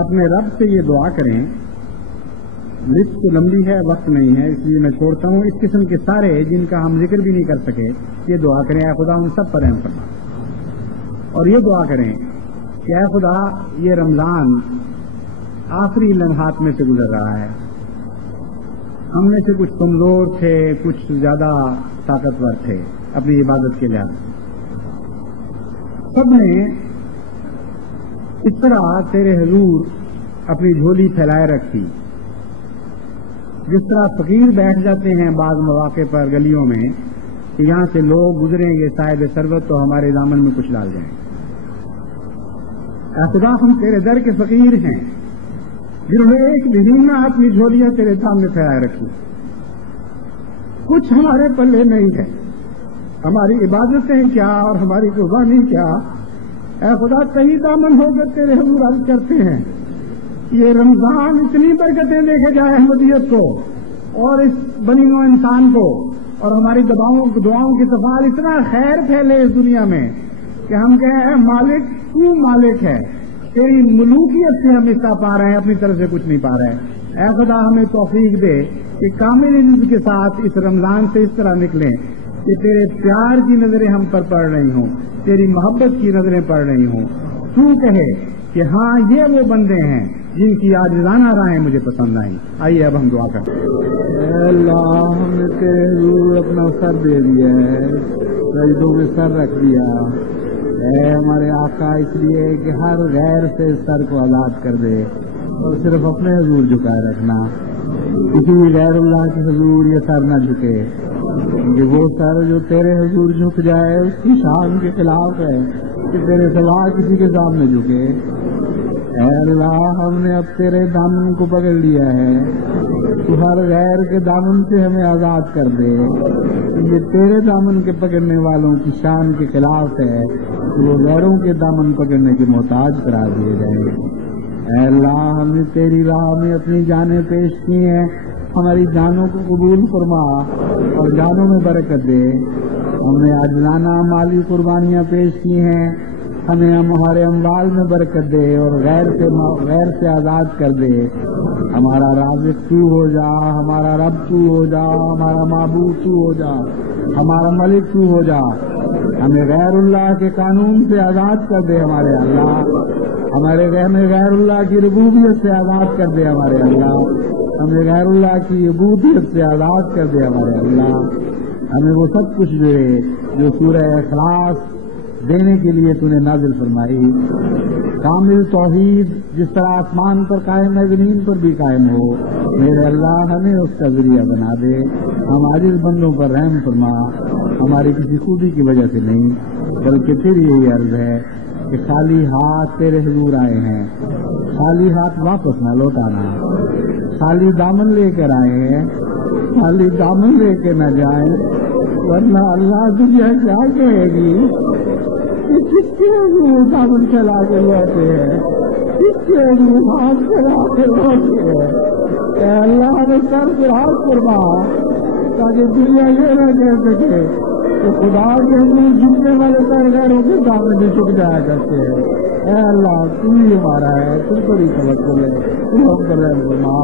اپنے رب سے یہ دعا کریں. لسٹ تو لمبی ہے، وقت نہیں ہے، اس لیے میں چھوڑتا ہوں. اس قسم کے سارے جن کا ہم ذکر بھی نہیں کر سکے یہ دعا کریں، اے خدا ان سب پر رحم فرما. اور یہ دعا کریں کہ اے خدا یہ رمضان آخری لمحات میں سے گزر رہا ہے. ہم میں سے کچھ کمزور تھے، کچھ زیادہ طاقتور تھے اپنی عبادت کے لحاظ سے. سب نے اس طرح تیرے حضور اپنی جھولی پھیلائے رکھی. جس طرح فقیر بیٹھ جاتے ہیں بعض مواقع پر گلیوں میں کہ یہاں سے لوگ گزریں گے صاحب ثروت تو ہمارے دامن میں کچھ ڈال جائیں. اے خدا ہم تیرے در کے فقیر ہیں جنہوں نے ایک مہینہ اپنی جھولیاں تیرے سامنے پھیلائے رکھی. کچھ ہمارے پلے نہیں ہے، ہماری عبادتیں کیا اور ہماری قربانی کیا. اے خدا کئی دامن ہو کر تیرے حضور عرض کرتے ہیں یہ رمضان اتنی برکتیں دے کے جائے احمدیت کو اور اس بنی نوع انسان کو، اور ہماری دعاؤں کی سفال اتنا خیر پھیلے اس دنیا میں کہ ہم کہیں اے مالک تو مالک ہے، تیری ملوکیت سے ہم حصہ پا رہے ہیں، اپنی طرف سے کچھ نہیں پا رہے. اے خدا ہمیں توفیق دے کہ کامل عزت کے ساتھ اس رمضان سے اس طرح نکلیں کہ تیرے پیار کی نظریں ہم پر پڑ رہی ہوں، تیری محبت کی نظریں پڑ رہی ہوں. تو کہے کہ ہاں یہ وہ بندے ہیں جن کی عاجزانہ راہیں مجھے پسند آئیں. آئیے اب ہم دعا کریں. اے اللہ ہم نے تیرے حضور اپنا سر دے دیا ہے، سجدوں میں سر رکھ دیا. اے ہمارے آقا اس لیے کہ ہر غیر سے سر کو آزاد کر دے اور صرف اپنے حضور جھکائے رکھنا. کسی غیر اللہ کے حضور یہ سر نہ جھکے، کیونکہ وہ سر جو تیرے حضور جھک جائے اس کی شان کے خلاف ہے کہ تیرے سوا کسی کے سامنے جھکے. اے اللہ ہم نے اب تیرے دامن کو پکڑ لیا ہے، تو ہر غیر کے دامن سے ہمیں آزاد کر دے. یہ تیرے دامن کے پکڑنے والوں کی شان کے خلاف ہے کہ وہ غیروں کے دامن پکڑنے کے محتاج قرار دیے جائیں. اے اللہ ہم نے تیری راہ میں اپنی جانیں پیش کی ہیں، ہماری جانوں کو قبول فرما اور جانوں میں برکت دے. ہم نے عاجزانہ مالی قربانیاں پیش کی ہیں، ہمیں ہمارے اموال میں برکت دے اور غیر سے آزاد کر دے. ہمارا رازق تو ہو جا، ہمارا رب تو ہو جا، ہمارا معبود تو ہو جا، ہمارا ملک تو ہو جا. ہمیں غیر اللہ کے قانون سے آزاد کر دے ہمارے اللہ. ہمیں غیر اللہ کی ربوبیت سے آزاد کر دے ہمارے اللہ. ہمیں غیر اللہ کی عبودیت سے آزاد کر دے ہمارے اللہ. ہمیں وہ سب کچھ دے جو سورہ اخلاص دینے کے لیے تو نے نازل فرمائی. کامل توحید جس طرح آسمان پر قائم ہے زمین پر بھی قائم ہو. میرے اللہ ہمیں اس کا ذریعہ بنا دے. ہم عاجز بندوں پر رحم فرما، ہماری کسی خوبی کی وجہ سے نہیں بلکہ پھر یہی عرض ہے کہ خالی ہاتھ تیرے حضور آئے ہیں، خالی ہاتھ واپس نہ لوٹانا. خالی دامن لے کر آئے ہیں، خالی دامن لے کے نہ جائیں، ورنہ اللہ دنیا کیا کہے گی کہ کس کے حضور دامن چلا کے لوٹے ہیں، کس کے حضور ہاتھ چلا کے لوٹے ہیں. اے اللہ نے سر سے ہاتھ فرما تاکہ دنیا یہ نہ کہہ سکے کہ خدا کے حضور جھکنے والے سر غیروں کے سامنے بھی جھک جایا کرتے ہیں. اے اللہ تو ہی ہمارا ہے، تم پر ہی توکل ہے، تم ہم پر رحم فرما.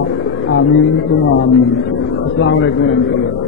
آمین تم آمین. السلام علیکم ورحمۃ اللہ.